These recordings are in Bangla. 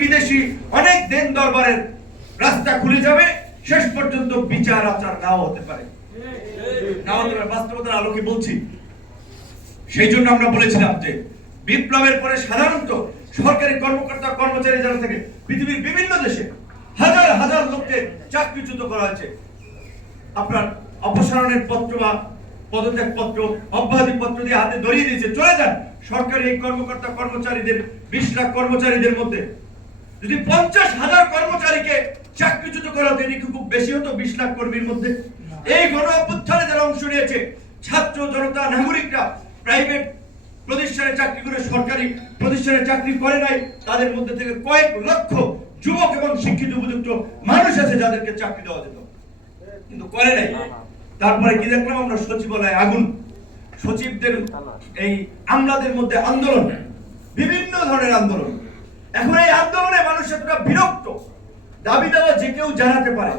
বিদেশি অনেক দেন দরবারের রাস্তা খুলে যাবে, শেষ পর্যন্ত বিচার আচার নাও হতে পারে, বাস্তবতার আলোকে বলছি। সেই জন্য আমরা বলেছিলাম যে বিপ্লবের পরে সাধারণত সরকারি কর্মকর্তা কর্মচারী যারা থেকে পৃথিবীর বিভিন্ন দেশে হাজার হাজার লোককে চাকরিচ্যুত করা হয়েছে। আপনার অপসারণের পত্র বা পদত্যাগ পত্র, অব্যাহতি পত্র দিয়ে হাতে ধরিয়ে দিয়েছে, চলে যান। সরকারি এই কর্মকর্তা কর্মচারীদের 20 লাখ কর্মচারীদের মধ্যে যদি 50,000 কর্মচারীকে চাকরিচ্যুত করা হতো, এটি খুব বেশি হতো 20 লাখ কর্মীর মধ্যে। এই গণ অভ্যুত্থানে যারা অংশ নিয়েছে, ছাত্র জনতা নাগরিকরা, প্রাইভেট প্রতিষ্ঠানে চাকরি করে সরকারি প্রতিষ্ঠানে চাকরি করে নাই, তাদের মধ্যে থেকে কয়েক লক্ষ যুবক এবং শিক্ষিত উপযুক্ত মানুষ আছে যাদেরকে চাকরি দেওয়া যেত, কিন্তু করে নাই। তারপরে কি দেখলাম আমরা? সচিবালয়ে আগুন, সচিবদের এই আমলাদের মধ্যে আন্দোলন, বিভিন্ন ধরনের আন্দোলন। এখন এই আন্দোলনে মানুষ এতটা বিরক্ত, দাবি দেওয়া যে কেউ জানাতে পারে,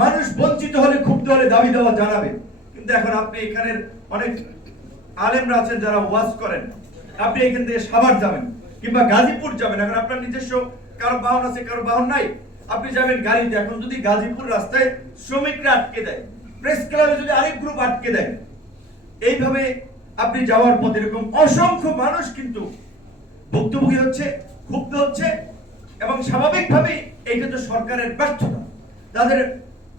মানুষ বঞ্চিত হলে ক্ষুব্ধ হলে দাবি দেওয়া জানাবে। কিন্তু এখন আপনি এখানের অনেক আলেমরা আছেন যারা ওয়াজ করেন, আপনি এখান থেকে সাভার যাবেন কিংবা গাজীপুর যাবেন, এখন আপনার নিজস্ব কারো বাহন আছে কারো বাহন নাই, আপনি যাবেন গাড়িতে। এখন যদি গাজীপুর রাস্তায় শ্রমিকরা আটকে দেয়, প্রেস ক্লাবে যদি আরেক গ্রুপ আটকে দেয়, এইভাবে আপনি যাওয়ার পথে এরকম অসংখ্য মানুষ কিন্তু ভুক্তভোগী হচ্ছে, ক্ষুব্ধ হচ্ছে। এবং স্বাভাবিকভাবেই এইটা তো সরকারের ব্যর্থতা, তাদের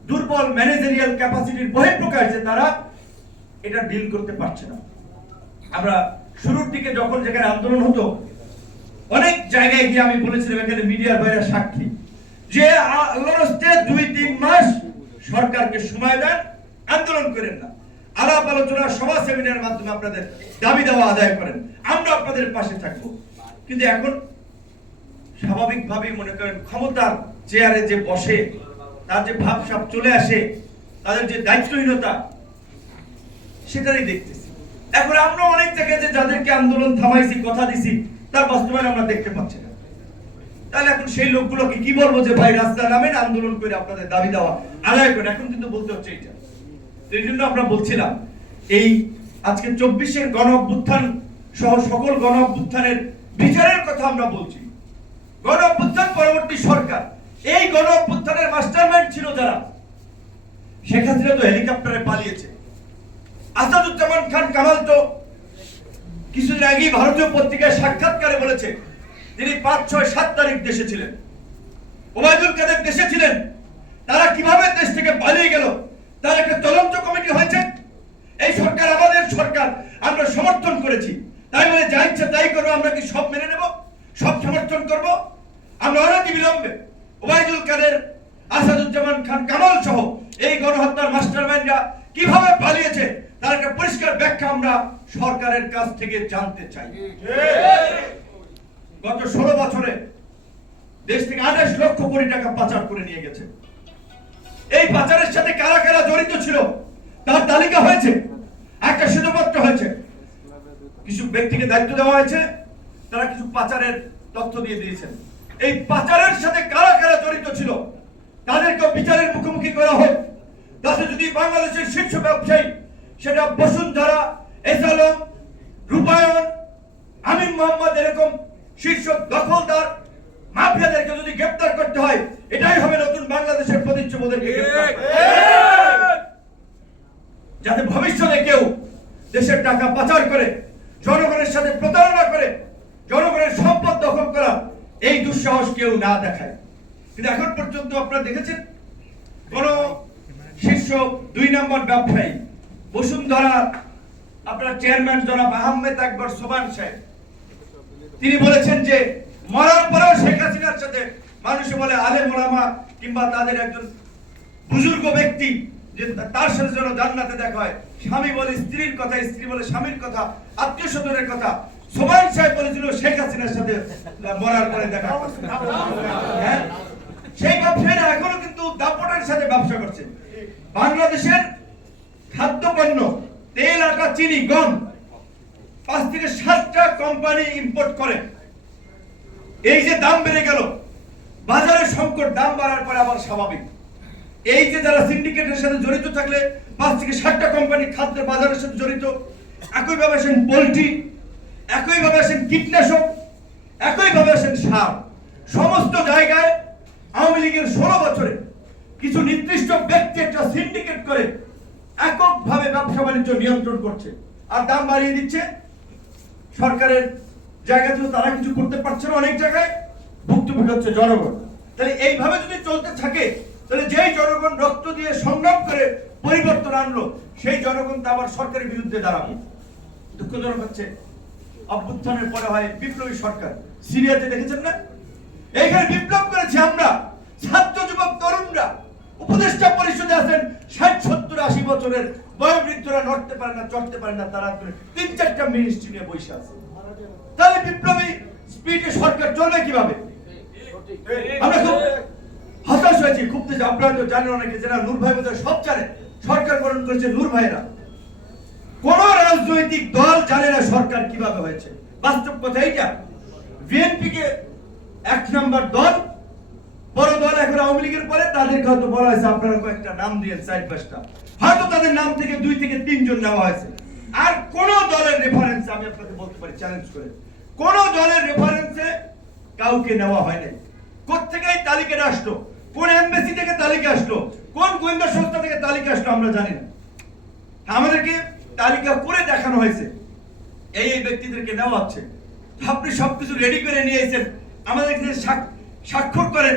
দুর্বল ম্যানেজারিয়াল ক্যাপাসিটির বহিঃপ্রকাশ যে তারা এটা ডিল করতে পারছে না। আমরা শুরুর দিকে যখন যেখানে আন্দোলন হতো, অনেক জায়গায় গিয়ে আমি বলেছিলাম, এখানে মিডিয়ার বাইরে সাক্ষী, যে আল্লাহর হস্তে 2-3 মাস সরকারকে সময় দেন, আন্দোলন করেন না, আলাপ আলোচনা সভা সেমিনারের মাধ্যমে আপনাদের দাবি দেওয়া আদায় করেন, আমরা আপনাদের পাশে থাকবো। কিন্তু এখন স্বাভাবিকভাবেই মনে করেন ক্ষমতার চেয়ারে যে বসে, তার যে ভাবসাব চলে আসে, তাদের যে দায়িত্বহীনতা, সেটাই দেখতেছি। এখন আমরা অনেক জায়গায় যে যাদেরকে আন্দোলন থামাইছি, কথা দিছি, তার বাস্তবায়ন আমরা দেখতে পাচ্ছি না। তাহলে এখন সেই লোকগুলোকে কি বলবো যে ভাই রাস্তায় নামেন, আন্দোলন করে আপনাদের দাবি দেওয়া আদায় করেন? এখন কিন্তু বলতে হচ্ছে এইটা। এই জন্য আমরা বলছিলাম এই আজকে 24-এর গণ অভ্যুত্থান সহ সকল গণ অভ্যুত্থানের বিচারের কথা আমরা বলছি। গণ অভ্যুত্থান পরবর্তী সরকার, এই গণ অভ্যুত্থানের মাস্টারমাইন্ড ছিল যারা, শেখ হাসিনা তো হেলিকপ্টারে পালিয়েছে, আসাদুজ্জামান খান কামাল তো কিছুদিন আগেই ভারতীয় পত্রিকায় সাক্ষাৎকারে বলেছে তিনি 5, 6, 7 তারিখ দেশে ছিলেন, ওবায়দুল কাদের দেশে ছিলেন। তারা কিভাবে দেশ থেকে পালিয়ে গেল তার একটা তদন্ত কমিটি হয়েছে। এই সরকার আমাদের সরকার, আমরা সমর্থন করেছি, তাই বলে যা ইচ্ছা তাই করবো, আমরা কি সব মেনে নেব, সব সমর্থন করব? আমরা অনতি বিলম্বে ওবায়দুল কাদের, আসাদুজ্জামান খান কামাল সহ এই গণহত্যার মাস্টারমাইন্ডরা কিভাবে পালিয়েছে তার একটা পরিষ্কার ব্যাখ্যা আমরা সরকারের কাছ থেকে জানতে চাই। গত 16 বছরে দেশ থেকে 28 লক্ষ কোটি টাকা পাচার করে নিয়ে গেছে। এই পাচারের সাথে কারা কারা জড়িত ছিল তার তালিকা হয়েছে, একটা শ্বেতপত্র হয়েছে, কিছু ব্যক্তিকে দায়িত্ব দেওয়া হয়েছে, তারা কিছু পাচারের তথ্য দিয়ে দিয়েছেন। এই পাচারের সাথে কারা কারা জড়িত ছিল তাদেরকে বিচারের মুখোমুখি করা হোক। তাতে যদি বাংলাদেশের শীর্ষ ব্যবসায়ী, সেটা বসুন্ধরা, এসালম, রূপায়ণ, আমিন মোহাম্মদ, এরকম শীর্ষ দখলদার মাফিয়াদেরকে যদি গ্রেফতার করতে হয়, এটাই হবে নতুন বাংলাদেশের প্রতিচ্ছবিদেরকে গ্রেফতার করা, যাতে ভবিষ্যতে কেউ দেশের টাকা পাচার করে, জনগণের সাথে প্রতারণা করে, জনগণের সম্পদ দখল করা এই দুঃসাহস কেউ না দেখায়। কিন্তু এখন পর্যন্ত আপনারা দেখেছেন কোন শীর্ষ 2 নম্বর ব্যবসায়ী বসুন্ধরা, আপনার চেয়ারম্যান জনাব আহমেদ আকবর সোবান সাহেব, তিনি বলেছেন যে মরার পরেও শেখ হাসিনার সাথে মানুষে বলে আলেম ওলামা কিংবা তাদের একজন বুজুর্গ ব্যক্তি, যে তার সাথে যেন জান্নাতে দেখা হয়। স্বামী বলে স্ত্রীর কথা, স্ত্রী বলে স্বামীর কথা, আত্মীয় স্বজনের কথা। সোবান সাহেব বলেছিল শেখ হাসিনার সাথে মরার পরে দেখা। হ্যাঁ, সেই ব্যবসায়ীরা এখনো কিন্তু দাপটের সাথে ব্যবসা করছে। বাংলাদেশের খাদ্যপণ্য, তেল, আটা, চিনি, গম 5 থেকে 7টা কোম্পানি ইম্পোর্ট করে। এই যে দাম বেড়ে গেল, বাজারে সংকট, দাম বাড়ার পরে আবার স্বাভাবিক। এই যে যারা সিন্ডিকেটের সাথে জড়িত থাকলে 5 থেকে 7টা কোম্পানি খাদ্যের বাজারের সাথে জড়িত, একইভাবে আসেন পোল্ট্রি, একইভাবে আসেন কীটনাশক, একইভাবে আসেন সার। সমস্ত জায়গায় আওয়ামী লীগের 16 বছরে কিছু নির্দিষ্ট ব্যক্তি একটা সিন্ডিকেট করে এককভাবে ব্যবসা বাণিজ্য নিয়ন্ত্রণ করছে আর দাম বাড়িয়ে দিচ্ছে। সরকারের জায়গা থেকে তারা কিছু করতে পারছে না, অনেক জায়গায় ভুক্তভোগী হচ্ছে জনগণ। তাহলে এইভাবে যদি চলতে থাকে তাহলে যেই জনগণ রক্ত দিয়ে সংগ্রাম করে পরিবর্তন আনলো সেই জনগণ তো আবার সরকারের বিরুদ্ধে দাঁড়াবে। দুঃখজনক হচ্ছে অভ্যুত্থানের পরে হয় বিপ্লবী সরকার। সিরিয়াতে দেখেছেন না, এইখানে বিপ্লব করেছি আমরা, ছাত্র যুবক তরুণরা। উপদেষ্টা পরিষদে আছেন 60, 70, 80 বছরের বয়োবৃদ্ধরা, নড়তে পারে না, চড়তে পারে না, তারা 3-4টা মিনিস্ট্রি নিয়ে বসে আছে। তাহলে বিপ্লবী স্পিডে সরকার চলবে কিভাবে? আমরা খুব হতাশ হয়েছি, খুব আপনারা তো জানেন, অনেকে যারা নূর ভাই বোধহয় সব জানে, সরকার গঠন করেছে নূর ভাইরা। কোন রাজনৈতিক দল জানে না সরকার কিভাবে হয়েছে। বাস্তব কথা এইটা। বিএনপি কে 1 নম্বর দল, বড় দল এখন আওয়ামী লীগের পরে, তাদেরকে হয়তো বলা হয়েছে আপনারা কয়েকটা নাম দিয়ে 4-5টা, হয়তো তাদের নাম থেকে 2 থেকে 3 জন নেওয়া হয়েছে। আর কোন দলের রেফারেন্স আমি আপনাকে বলতে পারি চ্যালেঞ্জ করে, কোন দলের রেফারেন্সে কাউকে নেওয়া হয় নাই। কোত্থেকে এই তালিকাটা আসলো, কোন এমবেসি থেকে তালিকা আসলো, কোন গোয়েন্দা সংস্থা থেকে তালিকা আসলো আমরা জানি না। আমাদেরকে তালিকা করে দেখানো হয়েছে এই ব্যক্তিদেরকে নেওয়া হচ্ছে। আপনি সবকিছু রেডি করে নিয়ে এসেছেন, আমাদের স্বাক্ষর করেন,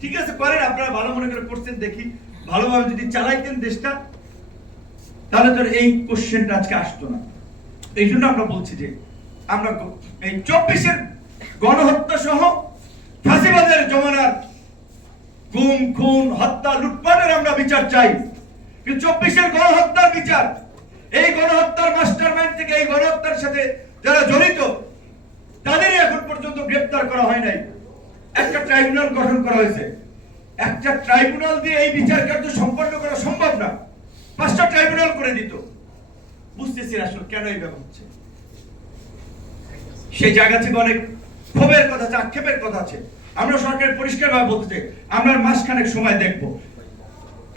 ঠিক আছে করেন, আপনারা ভালো মনে করে করছেন, দেখি ভালোভাবে যদি চালাইতেন দেশটা তাহলে তো এই কোশ্চেনটা আজকে আসতো না। এই জন্য আমরা বলছি যে আমরা এই 24-এর গণহত্যা সহ ফাঁসিবাদের জমানার গুম, খুন, হত্যা, লুটপাটের আমরা বিচার চাই। কিন্তু 24-এর গণহত্যার বিচার, এই গণহত্যার মাস্টারমাইন্ড থেকে এই গণহত্যার সাথে যারা জড়িত তাদেরই এখন পর্যন্ত গ্রেফতার করা হয় নাই। একটা ট্রাইব্যুনাল গঠন করা হয়েছে, একটা ট্রাইব্যুনাল দিয়ে এই বিচার কার্য সম্পন্ন করা সম্ভব না, 5টা ট্রাইব্যুনাল করে দিত। বুঝতেছি আসলে কেন এইভাবে হচ্ছে। সেই জায়গা থেকে অনেক ক্ষোভের কথা আছে, আক্ষেপের কথা আছে। আমরা সরকারের পরিষ্কারভাবে বলতে চাই, আমরা মাসখানেক সময় দেখব।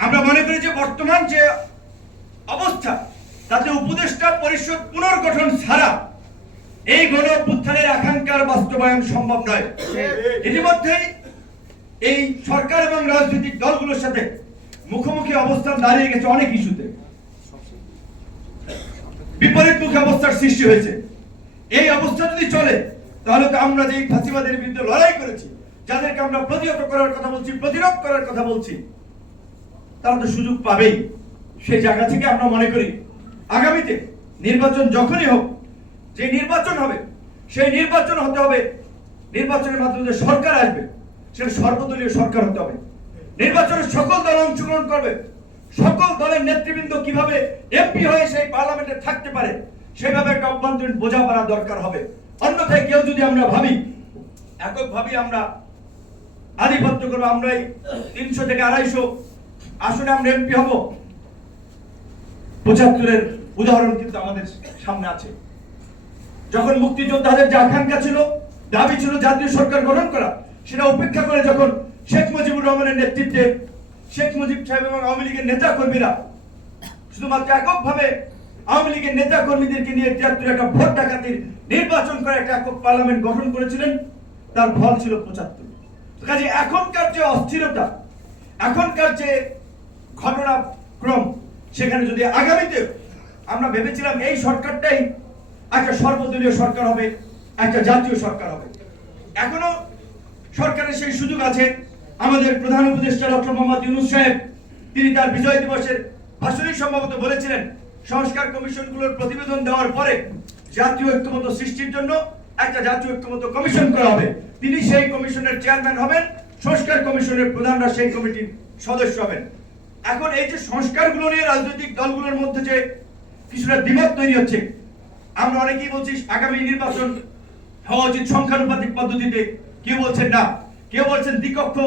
আমরা মনে করি যে বর্তমান যে অবস্থা তাতে উপদেষ্টা পরিষদ পুনর্গঠন ছাড়া এই গণঅভ্যুত্থানের আকাঙ্ক্ষার বাস্তবায়ন সম্ভব নয়। ইতিমধ্যেই এই সরকার এবং রাজনৈতিক দলগুলোর সাথে মুখোমুখি অবস্থান দাঁড়িয়ে গেছে অনেক ইস্যুতে, বিপরীতমুখী অবস্থার সৃষ্টি হয়েছে। এই অবস্থা যদি চলে তাহলে তো আমরা যে ফাঁসিবাদের বিরুদ্ধে লড়াই করেছি, যাদেরকে আমরা প্রতিহত করার কথা বলছি, প্রতিরোধ করার কথা বলছি, তারা তো সুযোগ পাবেই। সেই জায়গা থেকে আমরা মনে করি আগামীতে নির্বাচন যখনই হোক, যে নির্বাচন হবে সেই নির্বাচন হতে হবে, নির্বাচনের মাধ্যমে যে সরকার আসবে সেটা সর্বদলীয় সরকার হতে হবে। নির্বাচনে সকল দল অংশগ্রহণ করবে, সকল দলের নেতৃবৃন্দ কিভাবে এমপি হয়ে সেই পার্লামেন্টে থাকতে পারে সেভাবে একটা অভ্যন্তরীণ বোঝাপড়া দরকার হবে। অন্যথায় কেউ যদি আমরা ভাবি এককভাবে আমরা আধিপত্য করবো, আমরা এই 300 থেকে 250 আসনে আমরা এমপি হব, 75-এর উদাহরণ কিন্তু আমাদের সামনে আছে। যখন মুক্তিযোদ্ধাদের যে আকাঙ্ক্ষা ছিল, দাবি ছিল জাতীয় সরকার গঠন করা, সেটা উপেক্ষা করে যখন শেখ মুজিবুর রহমানের নেতৃত্বে শেখ মুজিব সাহেব এবং আওয়ামী লীগের নেতা কর্মীরা শুধুমাত্র এককভাবে আওয়ামী লীগের নেতা কর্মীদেরকে নিয়ে 73 একটা ভোট ডাকাতির নির্বাচন করে একটা একক পার্লামেন্ট গঠন করেছিলেন, তার ফল ছিল 75। কাজে এখনকার যে অস্থিরতা, এখনকার যে ঘটনাক্রম, সেখানে যদি আগামীতে আমরা ভেবেছিলাম এই সরকারটাই একটা সর্বদলীয় সরকার হবে, একটা জাতীয় সরকার হবে, এখনো সরকারের সেই সুযোগ আছে। আমাদের প্রধান উপদেষ্টা ডক্টর মোহাম্মদ ইউনূস সাহেব তিনি তার বিজয় দিবসের ভাষণে সম্ভবত বলেছিলেন সংস্কার কমিশনগুলোর প্রতিবেদন দেওয়ার পরে জাতীয় ঐক্যমত সৃষ্টির জন্য একটা জাতীয় ঐক্যমত কমিশন করা হবে। তিনি সেই কমিশনের চেয়ারম্যান হবেন, সংস্কার কমিশনের প্রধানরা সেই কমিটির সদস্য হবেন। এখন এই যে সংস্কারগুলো নিয়ে রাজনৈতিক দলগুলোর মধ্যে যে কিছুটা দ্বিমত তৈরি হচ্ছে, আমরা অনেকেই বলছি আগামী নির্বাচন হওয়া উচিত সংখ্যানুপাতিক পদ্ধতিতে, কেউ বলছেন না, কেউ বলছেন দ্বিকক্ষ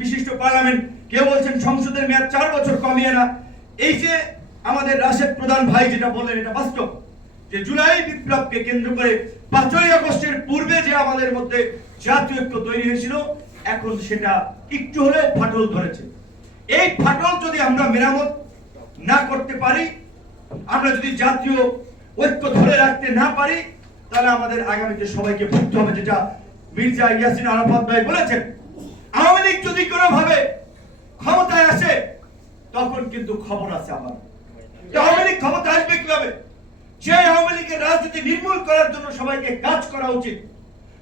বিশিষ্ট পার্লামেন্ট, কেউ বলছেন সংসদের মেয়াদ 4 বছর কমিয়ে না। এই যে আমাদের রাশেদ প্রধান ভাই যেটা বললেন এটা বাস্তব, যে জুলাই বিপ্লবকে কেন্দ্র করে 5ই আগস্টের পূর্বে যে আমাদের মধ্যে জাতীয় ঐক্য তৈরি হয়েছিল, এখন সেটা একটু হলেও ফাটল ধরেছে। এই ফাটল যদি আমরা মেরামত না করতে পারি, আমরা যদি জাতীয় ঐক্য ধরে রাখতে না পারি, তাহলে আমাদের আগামীতে সবাইকে ভুগতে হবে, যেটা মির্জা ইয়াসিন আরাফাত ভাই বলেছেন, আওয়ামী লীগ যদি কোনোভাবে ক্ষমতায় আসে তখন কিন্তু খবর আছে আমার। আওয়ামী লীগ ক্ষমতা আসবে কিভাবে? যে আওয়ামী লীগের রাজনীতি নির্মূল করার জন্য সবাইকে কাজ করা উচিত,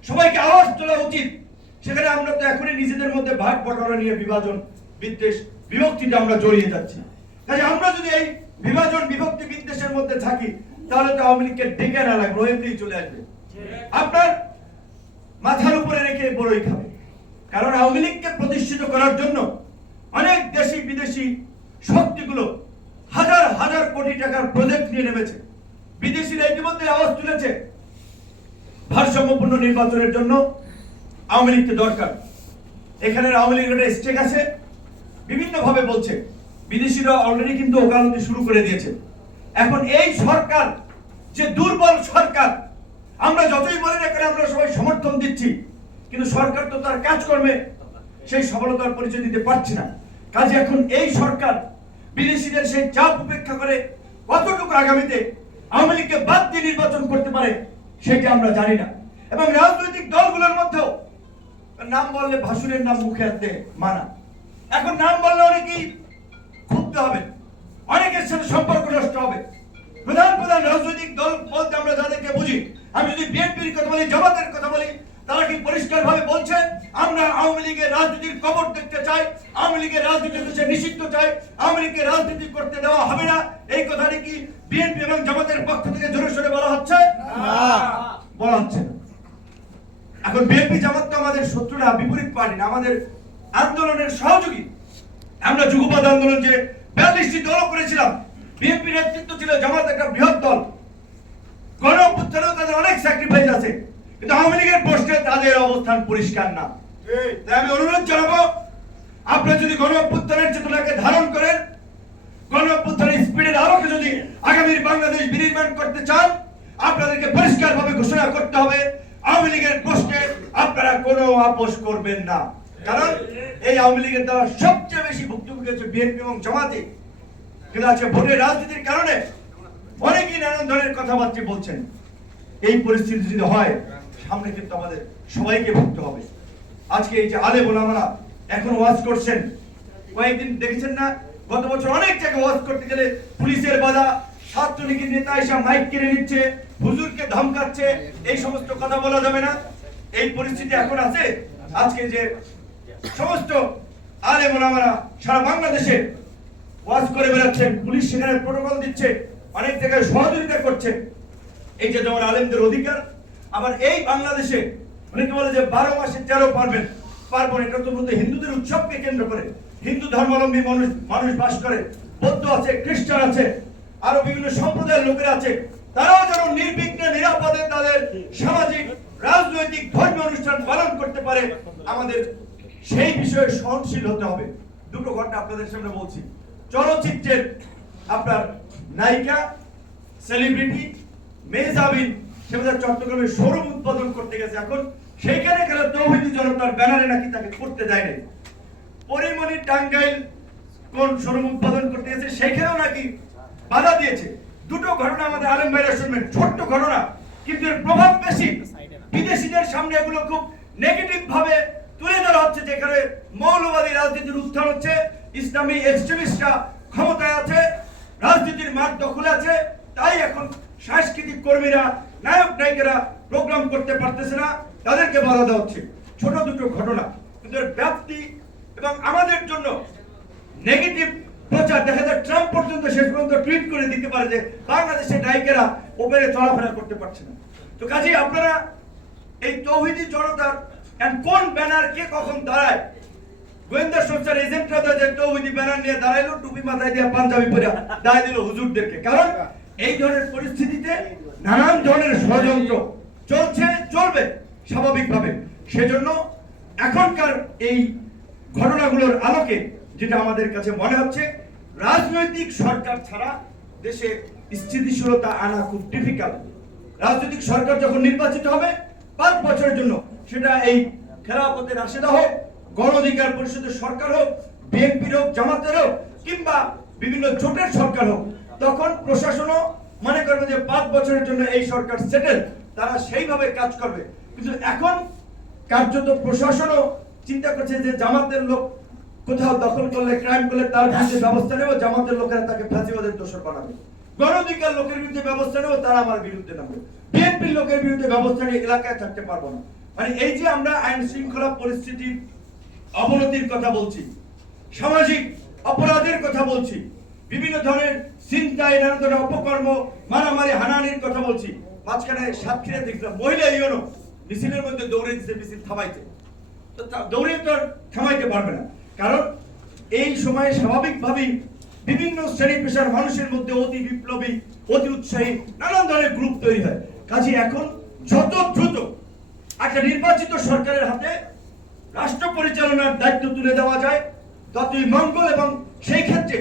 সবাইকে আওয়াজ তোলা উচিত। সেখানে আমরা তো এখনই নিজেদের মধ্যে ভাগ বটোয়ারা নিয়ে বিভাজন, বিদ্বেষ, বিভক্তিতে আমরা জড়িয়ে যাচ্ছি। কাজে আমরা যদি এই বিভাজন, বিভক্তি, বিদ্বেষের মধ্যে থাকি তাহলে তো আওয়ামী লীগকে ডেকে না লাগবে, এমনি চলে আসবে, আপনার মাথার উপরে রেখে বড়ই খাবে। কারণ আওয়ামী লীগকে প্রতিষ্ঠিত করার জন্য অনেক দেশি বিদেশি শক্তিগুলো হাজার হাজার কোটি টাকার প্রজেক্ট নিয়ে নেমেছে। বিদেশিরা ইতিমধ্যে আওয়াজ তুলেছে ভারসাম্যপূর্ণ নির্বাচনের জন্য আওয়ামী লীগকে দরকার। এখানে আওয়ামী লীগের একটা স্টেক আছে, বিভিন্ন ভাবে বলছে। বিদেশিরা অলরেডি কিন্তু ওকালতি শুরু করে দিয়েছে। এখন এই সরকার যে দুর্বল সরকার, আমরা যতই বলি না কেন আমরা সবাই সমর্থন দিচ্ছি, কিন্তু সরকার তো তার কাজকর্মে সেই সফলতার পরিচয় দিতে পারছে না। কাজে এখন এই সরকার বিদেশিদের সেই চাপ উপেক্ষা করে কতটুকু আগামীতে আওয়ামী লীগকে বাদ দিয়ে নির্বাচন করতে পারে সেটা আমরা জানি না। এবং রাজনৈতিক দলগুলোর মধ্যেও নাম বললে ভাসুরের নাম মুখে আনতে মানা। এখন নাম বললে অনেকেই ক্ষুব্ধ হবে, অনেকের সাথে সম্পর্ক নষ্ট হবে। প্রধান প্রধান রাজনৈতিক দল বলতে আমরা যাদেরকে বুঝি, আমি যদি বিএনপির কথা বলি, জামাতের কথা বলি, তারা কি পরিষ্কার ভাবে বলছে আমরা আওয়ামী লীগের রাজনীতির কবর দেখতে চাই, আওয়ামী লীগের রাজনীতি দেশে নিষিদ্ধ চাই, আওয়ামী লীগের রাজনীতি করতে দেওয়া হবে না। এই কথাটি কি বিএনপি এবং জামাতের পক্ষ থেকে জোরে সোরে বলা হচ্ছে? বলা হচ্ছে না। এখন বিএনপি জামাত তো আমাদের শত্রু না, বিপরীত পার্টি না, আমাদের আন্দোলনের সহযোগী। আমরা যুগপৎ আন্দোলন যে 42টি দল করেছিলাম, বিএনপি নেতৃত্ব ছিল, জামাত একটা বৃহৎ দল, গণ অভ্যুত্থানেও তাদের অনেক স্যাক্রিফাইস আছে, কিন্তু আওয়ামী লীগের প্রশ্নে তাদের অবস্থান পরিষ্কার না। তাই আমি অনুরোধ জানাবো, আপনারা যদি গণ অভ্যুত্থানের চেতনাকে ধারণ করেন, গণ অভ্যুত্থানের স্পিডের আলোকে যদি আগামীর বাংলাদেশ বিনির্মাণ করতে চান, আপনাদেরকে পরিষ্কার ভাবে ঘোষণা করতে হবে আওয়ামী লীগের প্রশ্নে আপনারা কোনো আপোষ করবেন না। কারণ এই আওয়ামী লীগের দ্বারা সবচেয়ে বেশি ভুক্তভোগী হচ্ছে বিএনপি এবং জামাতে। কিন্তু আজকে ভোটের রাজনীতির কারণে অনেকেই নানান ধরনের কথাবার্তা বলছেন। এই পরিস্থিতি যদি হয়, সামনে কিন্তু আমাদের সবাইকে ভুগতে হবে। আজকে এই যে আলেম ওলামারা এখন ওয়াজ করছেন, কয়েকদিন দেখেছেন না, গত বছর অনেক জায়গায় ওয়াজ করতে গেলে পুলিশের বাধা, ছাত্রলীগের নেতা এসে মাইক কেড়ে নিচ্ছে, হুজুরকে ধমকাচ্ছে, এই সমস্ত কথা বলা যাবে না। এই পরিস্থিতি এখন আছে। আজকে যে সমস্ত আলেম ওলামারা সারা বাংলাদেশে ওয়াজ করে বেড়াচ্ছেন, পুলিশ সেখানে প্রোটোকল দিচ্ছে, অনেক জায়গায় সহযোগিতা করছে। এই যে যেমন আলেমদের অধিকার, আবার এই বাংলাদেশে অনেকে বলে যে 12 মাসে 13 পার্বণ, এটা তো মধ্যে হিন্দুদের উৎসবকে কেন্দ্র করে হিন্দু ধর্মাবলম্বী মানুষ বাস করে, বৌদ্ধ আছে, খ্রিস্টান আছে, আরো বিভিন্ন সম্প্রদায়ের লোকেরা আছে। তারাও যেন নির্বিঘ্নে নিরাপদে তাদের সামাজিক, রাজনৈতিক, ধর্মীয় অনুষ্ঠান পালন করতে পারে, আমাদের সেই বিষয়ে সহনশীল হতে হবে। দুটো ঘটনা আপনাদের সামনে বলছি। চলচ্চিত্রের আপনার নায়িকা সেলিব্রিটি মেহজাবিন চট্টগ্রামে শোরুম উদ্বোধন করতে গেছে। এখন সেইখানে গেলে তৌহিদি জনতার ব্যানারে নাকি তাকে করতে দেয় নাই। পরিমণি টাঙ্গাইল কোন শোরুম উদ্বোধন করতে গেছে, সেইখানেও নাকি বাধা দিয়েছে। দুটো ঘটনা আমাদের আলেম ভাইরা শুনবেন, ছোট্ট ঘটনা, কিন্তু এর প্রভাব বেশি। বিদেশিদের সামনে এগুলো খুব নেগেটিভ ভাবে তুলে ধরা হচ্ছে, যেখানে মৌলবাদী রাজনীতির উত্থান হচ্ছে, ইসলামী এক্সট্রিমিস্টরা ক্ষমতায় আছে, রাজনীতির মাঠ দখলে আছে। তাই এখন সাংস্কৃতিক কর্মীরা, নায়ক নায়িকারা প্রোগ্রাম করতে পারতেছে না, তাদেরকে বাধা দেওয়া হচ্ছে। ছোট দুটো ঘটনা, কিন্তু এর ব্যাপ্তি এবং আমাদের জন্য নেগেটিভ প্রচার। দেখা যায় ট্রাম্প পর্যন্ত শেষ পর্যন্ত টুইট করে দিতে পারে যে বাংলাদেশের নায়িকেরা ওপরে চলাফেরা করতে পারছে না। তো কাজেই আপনারা এই তৌহিদি জনতার কোন ব্যানার কে কখন দাঁড়ায়, গোয়েন্দা সংস্থার এজেন্টরা যে তৌহিদি ব্যানার নিয়ে দাঁড়াইলো, টুপি মাথায় দিয়ে পাঞ্জাবি পরে দাঁড়ায় দিল হুজুরদেরকে। কারণ এই ধরনের পরিস্থিতিতে নানান ধরনের ষড়যন্ত্র চলছে, চলবে স্বাভাবিকভাবে। সেজন্য এখনকার এই ঘটনাগুলোর আলোকে যেটা আমাদের কাছে মনে হচ্ছে, রাজনৈতিক সরকার ছাড়া দেশে স্থিতিশীলতা আনা খুব ডিফিকাল্ট। রাজনৈতিক সরকার যখন নির্বাচিত হবে 5 বছরের জন্য, সেটা এই খেলাফতে রাশেদা হোক, গণ অধিকার পরিষদের সরকার হোক, বিএনপির হোক, জামাতের হোক, কিংবা বিভিন্ন জোটের সরকার হোক, তখন প্রশাসনও মনে করবে যে 5 বছরের জন্য এই সরকার সেটেল, তারা সেইভাবে কাজ করবে। কিন্তু এখন কার্যত প্রশাসনও চিন্তা করছে যে জামাতের লোক কোথাও দখল করলে, ক্রাইম করলে তার বিরুদ্ধে ব্যবস্থা নেব, জামাতের লোকেরা তাকে ফাঁসিবাদের দোষর বানাবে। গণ অধিকার লোকের বিরুদ্ধে ব্যবস্থা নেব, তারা আমার বিরুদ্ধে নামবে। বিএনপির লোকের বিরুদ্ধে ব্যবস্থা নিয়ে এলাকায় থাকতে পারবো না। মানে এই যে আমরা আইন শৃঙ্খলা পরিস্থিতির অবনতির কথা বলছি, সামাজিক অপরাধের কথা বলছি, বিভিন্ন ধরনের চিন্তায় নানা ধরনের অপকর্ম, মারামারি, হানাহানির কথা বলছি, মাঝখানে সাতক্ষীরা দেখলাম মহিলা ইউনো মিছিলের মধ্যে দৌড়ে দিচ্ছে মিছিল থামাইতে। তো দৌড়ে তো আর থামাইতে পারবে না, কারণ এই সময়ে স্বাভাবিকভাবেই বিভিন্ন শ্রেণী পেশার মানুষের মধ্যে অতি বিপ্লবী, অতি উৎসাহী নানান ধরনের গ্রুপ তৈরি হয়। কাজে এখন যত দ্রুত একটা নির্বাচিত সরকারের হাতে রাষ্ট্র পরিচালনার দায়িত্ব তুলে দেওয়া যায় ততই মঙ্গল। এবং সেই ক্ষেত্রে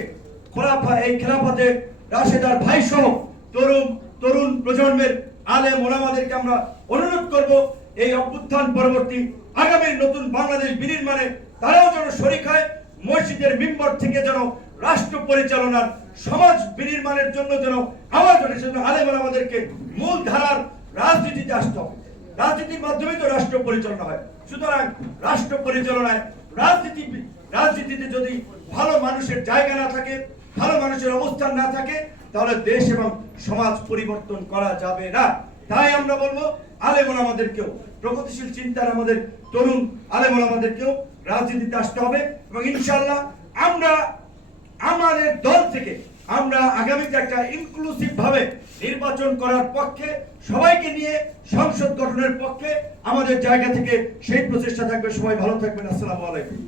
এই খেলাফতে রাশেদার ভাই সহ তরুণ প্রজন্মের আলেম ওলামাদেরকে আমরা অনুরোধ করব, এই অভ্যুত্থান পরবর্তী আগামী নতুন বাংলাদেশ বিনির্মাণে তারাও যেন শরীক হয়। মসজিদের মিম্বর থেকে যেন রাষ্ট্র পরিচালনার, সমাজ বিনির্মাণের জন্য যেন আওয়াজ ওঠে, সেজন্য আলেম ওলামাদেরকে মূল ধারার রাজনীতিতে আসতে হবে। রাজনীতির মাধ্যমেই তো রাষ্ট্র পরিচালনা হয়। সুতরাং রাষ্ট্র পরিচালনায় রাজনীতিতে যদি ভালো মানুষের জায়গা না থাকে, ভালো মানুষের অবস্থান না থাকে, তাহলে দেশ এবং সমাজ পরিবর্তন করা যাবে না। তাই আমরা বলবো আলেম ওলামাদেরকেও, প্রগতিশীল চিন্তার আমাদের তরুণ আলেম ওলামাদেরকেও রাজনীতিতে আসতে হবে। এবং ইনশাআল্লাহ আমরা আমাদের দল থেকে আমরা আগামীতে একটা ইনক্লুসিভ ভাবে নির্বাচন করার পক্ষে, সবাইকে নিয়ে সংসদ গঠনের পক্ষে আমাদের জায়গা থেকে সেই প্রচেষ্টা থাকবে। সবাই ভালো থাকবেন। আসসালামু আলাইকুম।